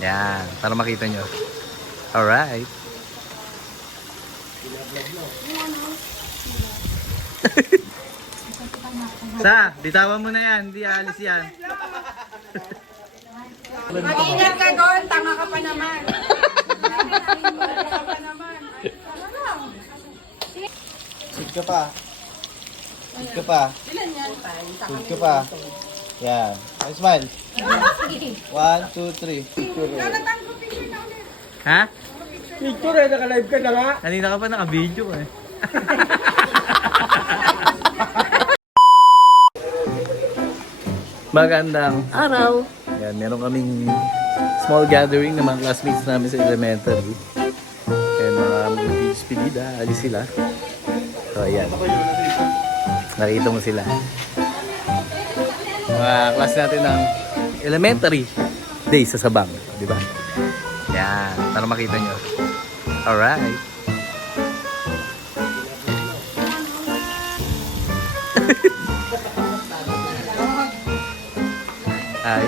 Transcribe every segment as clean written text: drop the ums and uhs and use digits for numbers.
Yan, para makita nyo. Alright. Sa, bitawan mo na yan, hindi aalis yan. Mag-ingat ka doon, tanga ka pa naman. Tanga ka pa naman. Tama lang. Sit ka pa. Sit ka pa. Sit ka pa. Yan. Ay, smile. 1, 2, 3. Ha? Picture eh, naka-live ka na nga. Kanina ka pa naka-video eh. Magandang araw. Yan, meron kaming small gathering ng mga classmates namin sa elementary. And mga despedida, alis sila. So, ayan. Nakita mo sila. Mga class natin ng elementary day sa Sabang. Di ba? Yan, para makita nyo. Alright.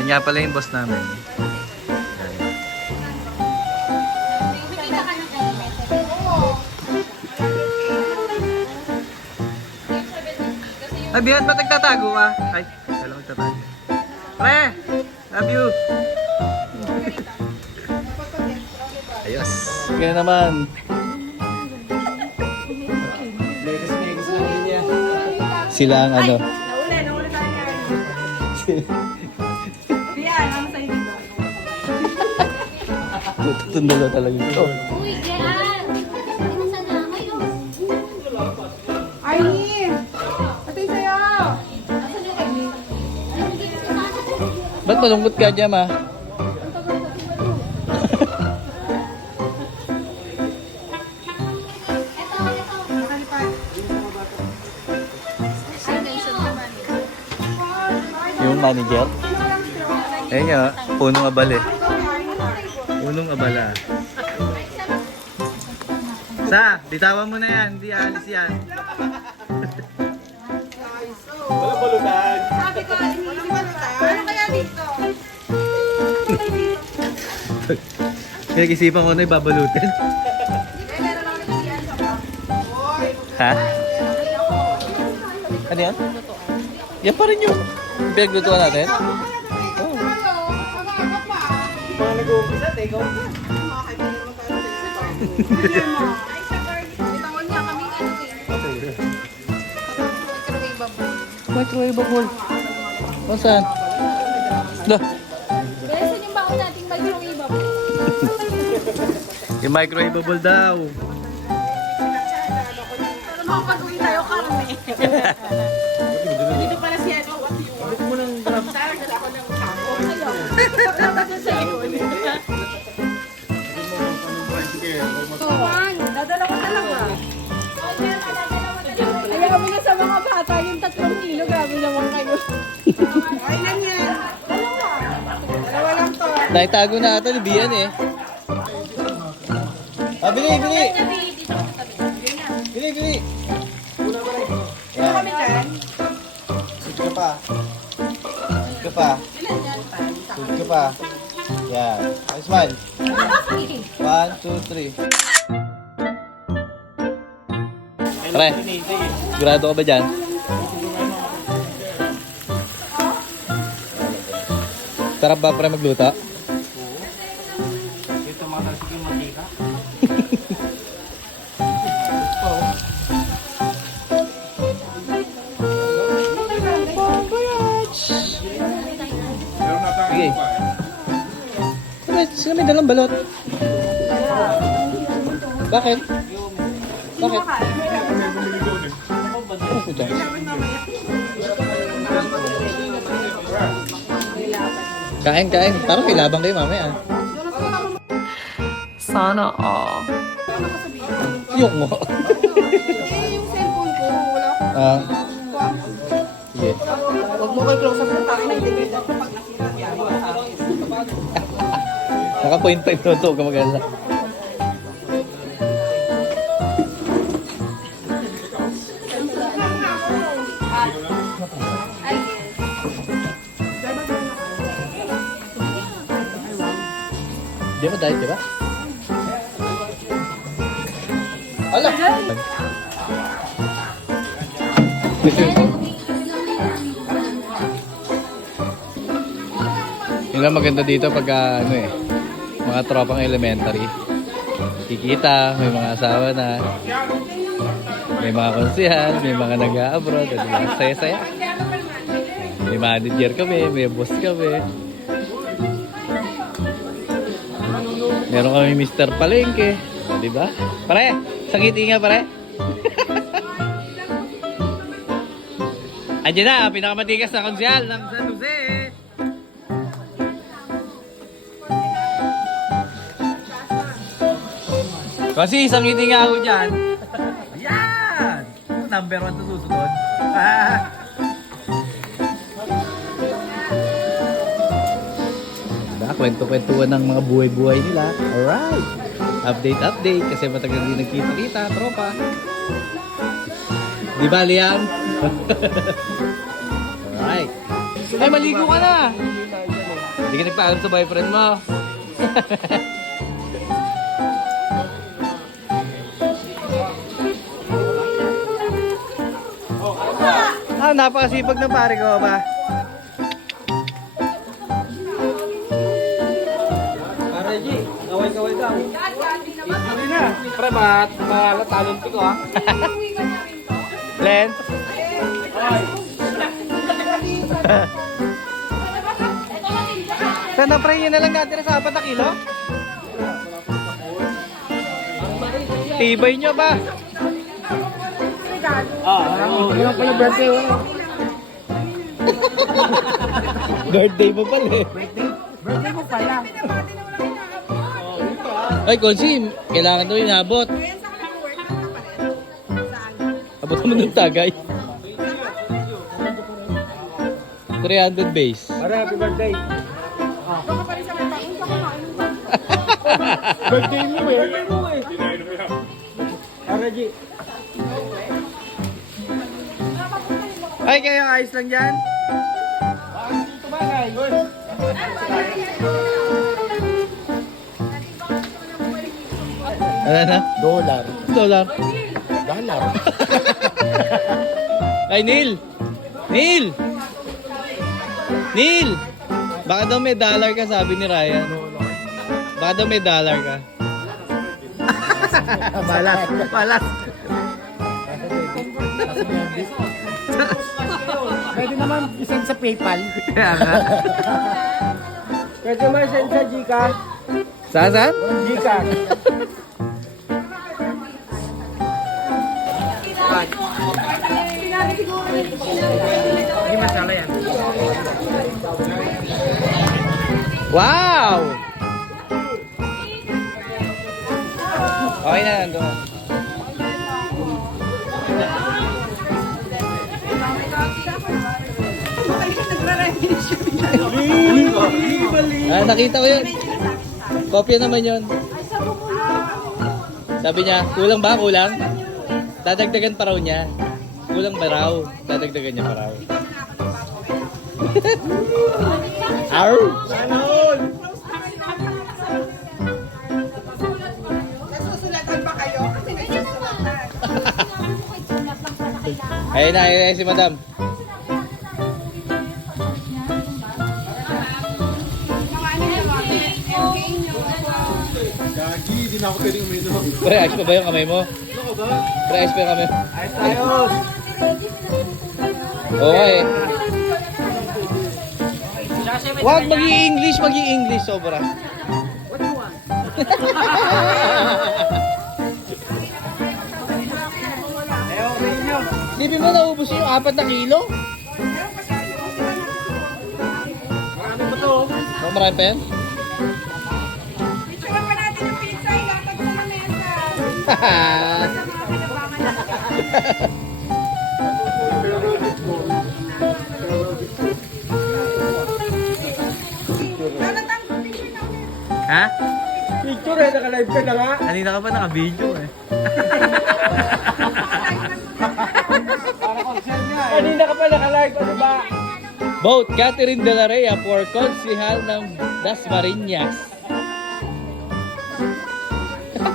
Yun nga pala yung boss namin. Ay, Bihan, ba't nagtatago ka? Ay, kala magtatago. Pre! Love you! Ayos! Kaya naman. Sila ang ano. Nauli tayo nga. Diyan, ano sa'yo dito? Tutundalo talaga ito. Uy, Jean! Nasaan na kayo? Ay, patay sa'yo. Nasaan yung kami? Ba't malungkot ka dyan, ma? Yung manager? Ayun nga, punong abal eh. Punong abala. Sa, bitawan mo na yan, hindi aalis yan. Wala balutan. Sabi ko, walang balutan. Ano kaya dito? Pinag-isipan ko na ibabalutin. Meron lang nagsiyan sa pa. Ha? Ano yan? Yan pa rin yung pinaglutuan natin. Oh. Mga nag-uumpisa, take out na. Bitawan niya kami ano eh. Microwaveable. O saan? Da. Beso yung baon nating microwave. Yung microwaveable daw. Pero makapag-uwi tayo karne. Dito pala si ano, what you want? Dito mo nang grab. Sarang dala ko ng kako. Dapat yun sa iyo. Tuwan, dadala ko talaga. Ayaw mo na sa mga bata, yung 3 kilo, grabe naman kayo. Ay lang yan. Dalawa lang to. Naitago na ata ni Bian eh. Ah, bili! Bili! Dito kami dyan. Sit ka pa. Sit ka pa. Sit ka pa. Yan. Ay, smile. 1, 2, 3. Pre, sigurado ka ba dyan? Sarap ba pre magluto? Ito mga talsik yung matika. Sige. Sino may dalang balot? Bakit? Bakit? Ano po dyan? Kain. Parang may labang kayo mamaya. Sana all. Yung mo. Yung cellphone ko, wala ko. Sige. Huwag mo kayo close up ng tayo na hindi ko pag nasira yan. Naka 0.5 na ito, kamagala. Di ba diet, di ba? Ala! Yun lang maganda dito pag ano eh, mga tropang elementary. Kikita, may mga asawa na, may mga konsihan, may mga nag-a-abroad, saya-saya. May manager kami, may boss kami. Meron kami Mr. Palengke. O, diba? Pare, sakiti nga pare. Andiyan na, ang pinakamatigas na konsyal ng San Jose. Kasi isang ngiti nga ako dyan. Ayan! Number 1 to susunod. Kwento-kwentuhan ng mga buhay-buhay nila. Alright! Update. Kasi matagal din nagkita-kita, tropa. Di ba, Liam? Alright. Ay, maligo ka na! Hindi ka nagpaalam sa boyfriend mo. Napakasipag ng pare ko ba? Pare G, kaway-kaway daw. Hindi na. Pre, malatalon ko ha. Len? Saan na pre, yun na lang natin sa 4 na kilo? Tibay nyo ba? Hindi lang pala birthday ko. Birthday mo pala eh. Birthday mo pala. Ay, Konsi, kailangan daw inabot. Abot mo ng tagay. 300 base. Pare, happy birthday. Birthday mo eh. Pare G. Ay, kayo ayos lang dyan? Dito ba guys? Ano na? Dollar. Dollar. Dollar. Ay, Neil! Neil! Neil! Baka daw may dollar ka, sabi ni Ryan. Baka daw may dollar ka. Balas. Balas. Pwede naman isend sa PayPal. Kaya nga. Pwede naman isend sa Gcash. Saan? Gcash. Hindi masala yan. Wow! Okay na, nandun. Nakita ko yun. Kopya naman yun. Sabi niya, kulang ba? Kulang? Dadagdagan pa raw niya. Kulang ba raw? Dadagdagan niya pa raw. Arr! Nasusulatan ba kayo? Kasi nasusulatan. Ayun na si madam. Gagi, di na ako pwedeng uminom. Pre, ayos pa ba yung kamay mo? Pre, ayos pa yung kamay mo? Ayos tayo. Oo eh. Wag, mag-i-English sobra. Ayaw ko inyo. Sipin mo naubos yung 4 na kilo? Marami pa to. Oh, marami pa yan? Picture pa natin yung pizza. Ilatag sa lamesa. Nalatang ko picture namin. Ha? Picture eh, naka-live ka na nga. Kanina ka pa naka-video eh. Kanina ka pa naka-live, ano ba? Vote Catherine De La Rey for Konsehal ng Dasmariñas.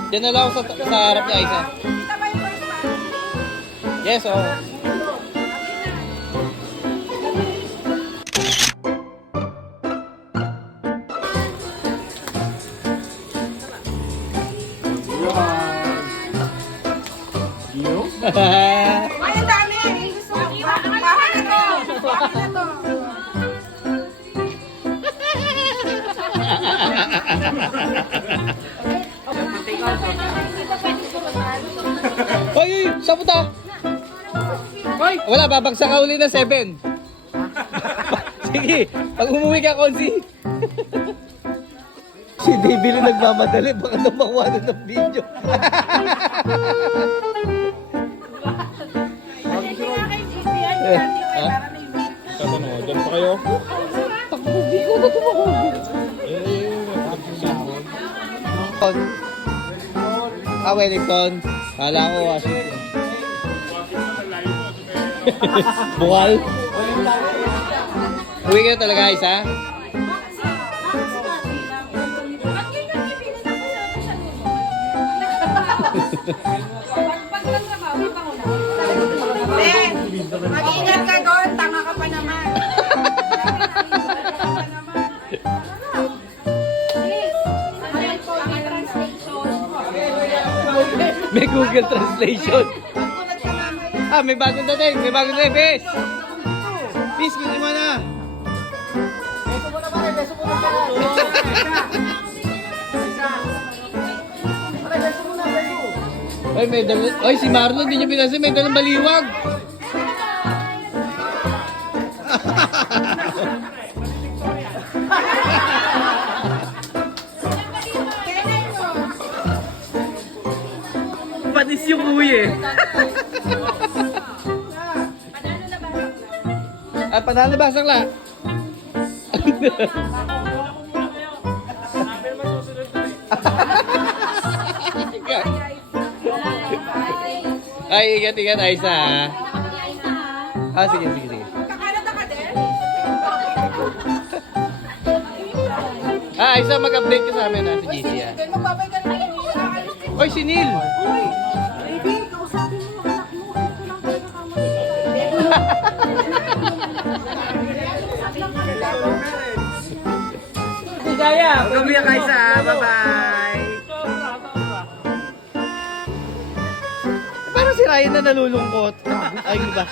Diyan na lang ako sa harap niya, Isa. Kita ba yung first one? Yes, oh. Ay, ang dami yan. Gusto ko. Bakit na to? Bakit na to? Hoy, hoy, saan punta? Hoy! Wala, babagsak ka uli na 7. Sige, pag umuwi ka, Konsi. Si Davey na nagmamadali, baka na makuha na ng video. Diyan pa kayo? Wellington. Kala ko, Washington. Bukal. Uwi ka na talaga, Isa? Ben, mag-ingat ka doon. Tanga ka pa naman. May Google Translation. Ah, may bagong dating. May bagong dating, Bes. Bes, kunin mo na. Ay, may dala. Ay, si Marlon, hindi niya pinansin. May dalang baliwag. Panis yung kuya eh. Ah, panalo ba, sakla? Ay, ingat-ingat, Aisa. Ah, sige, sige, sige. Kakalata ka din? Ah, Aisa, mag-update ka sa amin, si Gigi. Ah. Ben, magbabay ka naman. Aalis din. Oy, si Neil! Uy, baby, kausapin mo yung anak mo. Ito lang talaga kamali. Gaya! Huwag ka Aisa. Bye-bye! Parang si Ryan na nalulungkot. Ay, di ba?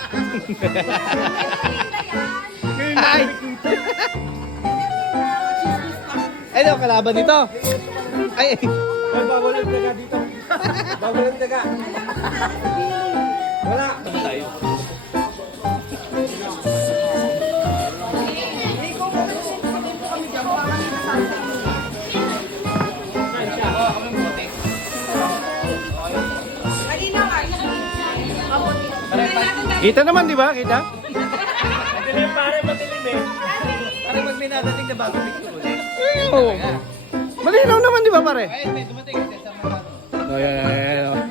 Ay! Ay, daw, kalaban nito. Ay, ay. Ay, bawal ang taga dito. Bawal ang taga. Wala. Kanina ka. Kita naman, di ba? Kita? Matilim pare, matilim eh. Parang pag may nadating na bago picture ulit. Oo. Malinaw naman, di ba, pare? Ay, may dumating. Kasama natin. Ayan, ayan, ayan.